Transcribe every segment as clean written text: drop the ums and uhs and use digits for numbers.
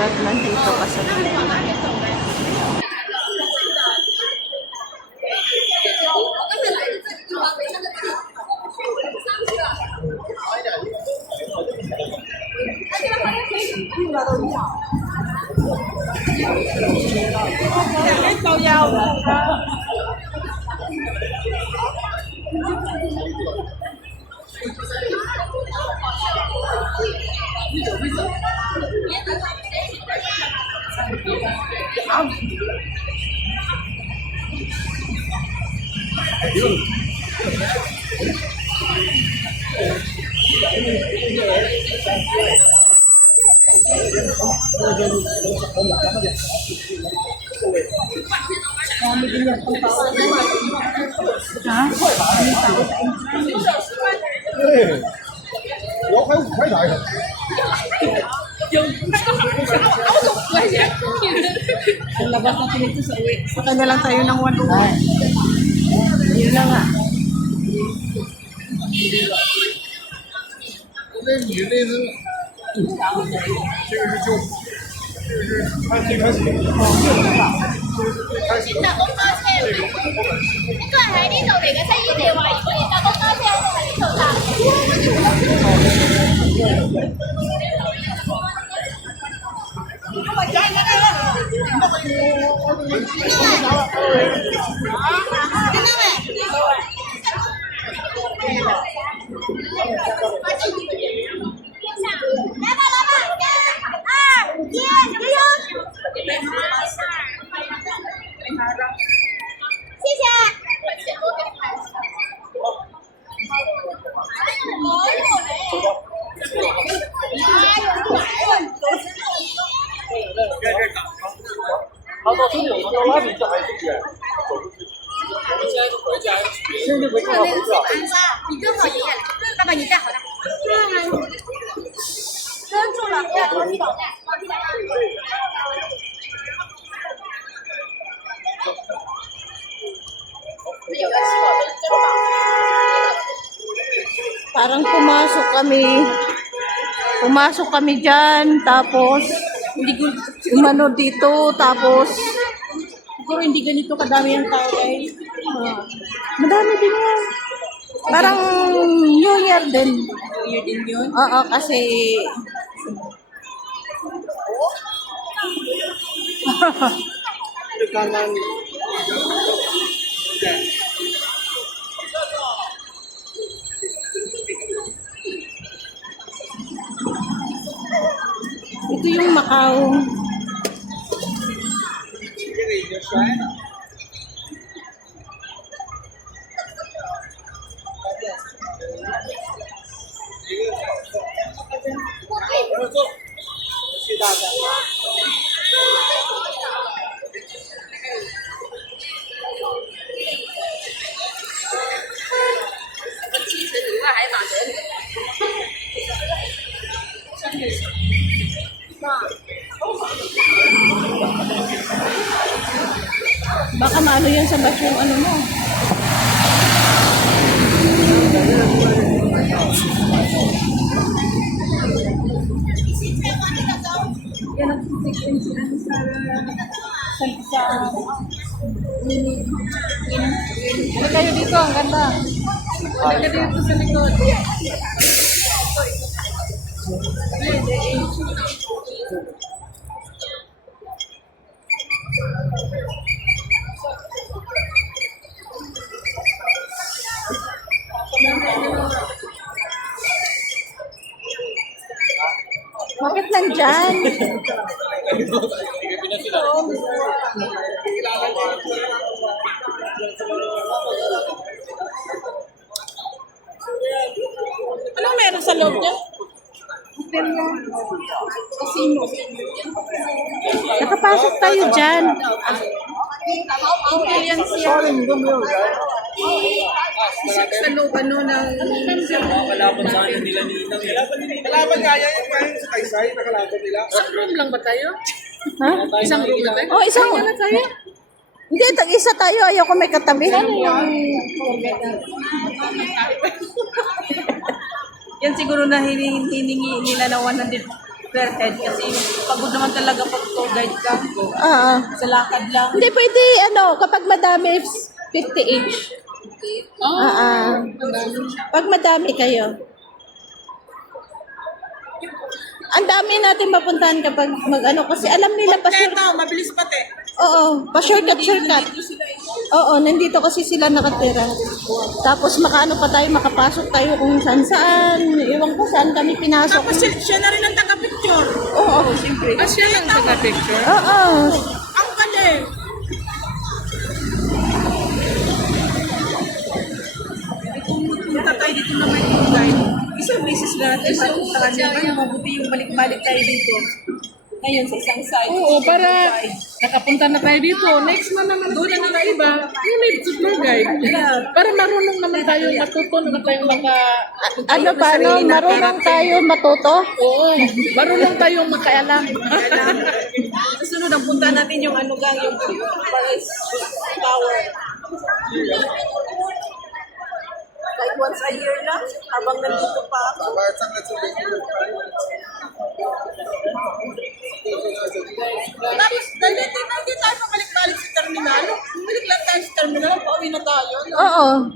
At nandito ka sa labas natin ito sa uwi. Saka na lang tayo ng 101. Yun na nga. Parang pumasok kami dyan, tapos umano dito, tapos siguro hindi ganito kadami ang tao guys. Madami din yan. Parang New Year din. New Year din yun? Oo, kasi ito yung Macau. Baka maano yan sa bash yung ano mo. Yan ang sequence sa ano kayo dito? Ang ganda. Ano kayo dito sa likod? Bakit nandyan? Anong meron sa loob niya? Casino. Nakapasok tayo dyan. Sa loob ano ng... Kalaban sa akin nila ninang. Kalaban nga yan sa Kaysay, nakalaban nila. Isang room lang ba tayo? Ha? Isang room lang tayo? Oh, isang... Hindi, tag-isa tayo. Ayoko may katabi. Yan siguro na hiningi nila na 100 per head kasi pagod naman talaga pag tour guide ka. Oo. Sa lakad lang. Hindi pwede, kapag madami, 50 each. Pag madami kayo. Ang dami natin mapuntahan kapag kasi alam nila pa Mabilis pati. Oo, pa-shortcut. Oo, nandito kasi sila nakatira. Tapos makaano pa tayo, makapasok tayo kung saan. Iwan ko saan kami pinasok. Siya na rin ang taga-picture. Oo, siyempre. Siya lang taga-picture. Oo. Ang galing. Punta tayo dito na may tour guide. Isang beses natin sa kanya. Mabuti yung balik-balik tayo dito. Ngayon sa isang side. Oo, para nakapunta na tayo dito. Next na naman doon na naman iba. You need to tour guide. Para marunong naman tayo matuto naman tayong Marunong tayo matuto? Oo, marunong tayong makaalam. Susunod ang punta natin yung yung Paris Tower. Like once a year lang, habang nandito pa ako. Tapos, hindi tayo pabalik-balik sa terminal. Bumalik lang tayo sa terminal, pauwi na tayo. Oo.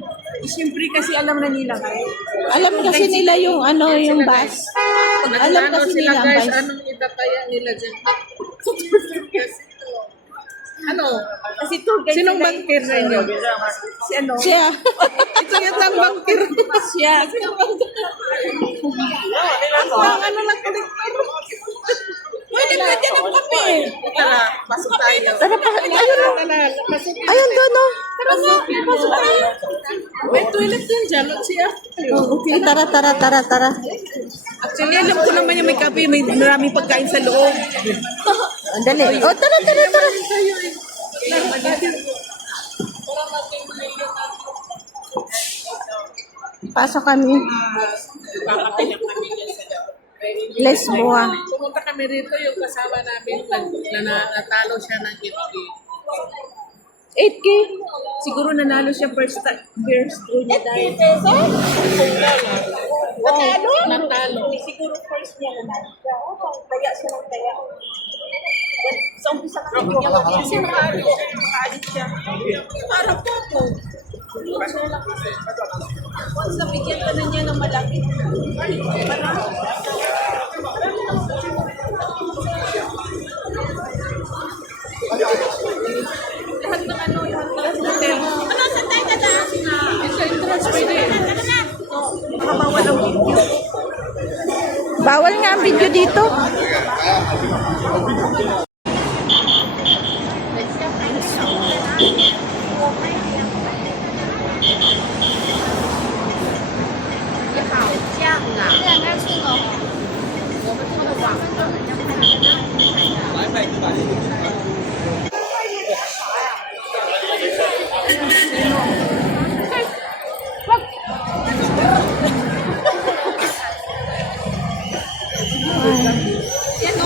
Siyempre kasi alam na nila kayo. Alam kasi nila yung yung bus. Alam kasi sila nila ang guys, bus. anong itataya nila dyan? Ano? Kasi tour guide Sinong sila bankir sa inyo? Si Siya. Ito yung ang bankir. Siya. Ano lang kolektor? Pwede ba dyan ang kape? Tara, pasok tayo. Tara pa. Ayun doon, no? Pasok tayo. May toilet din dyan. Siya. Okay, tara. Actually, alam ko naman yung may kape, may maraming pagkain sa loob. Dali. Oh, tara. Pasok kami. Lesboa. Pumunta kami rito yung kasama namin natalo siya ng 8K. 8K? Siguro nanalo siya first through niya dahil. Natalo. Siguro first niya nanalo siya. Kaya siya ng kaya. Sa umpisa kasi kasi nakaalit siya. Para po. Once nabigyan ka na niya ng malaki. Lahat ng hotel. Saan tayo dadaan? Sa entrance pwede. Nakabawal ang video. Bawal nga ang video dito.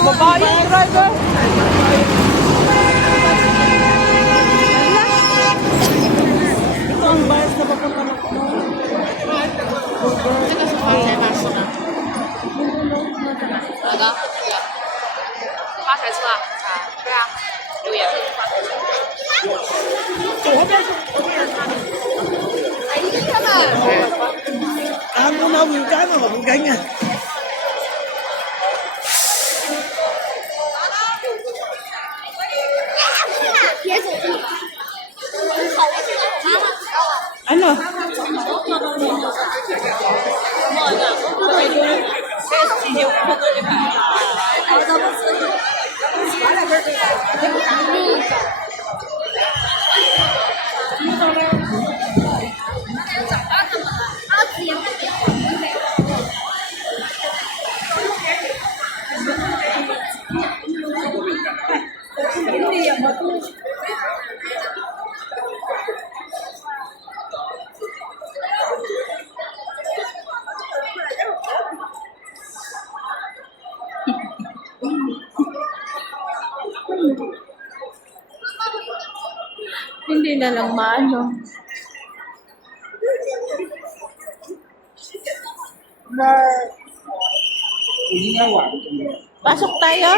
Babae yung driver. Ito ang bus na papunta na ko. Ano na, Wilkano, ganyan. Ano? Hindi na lang maano. Hindi nga, Pasok tayo.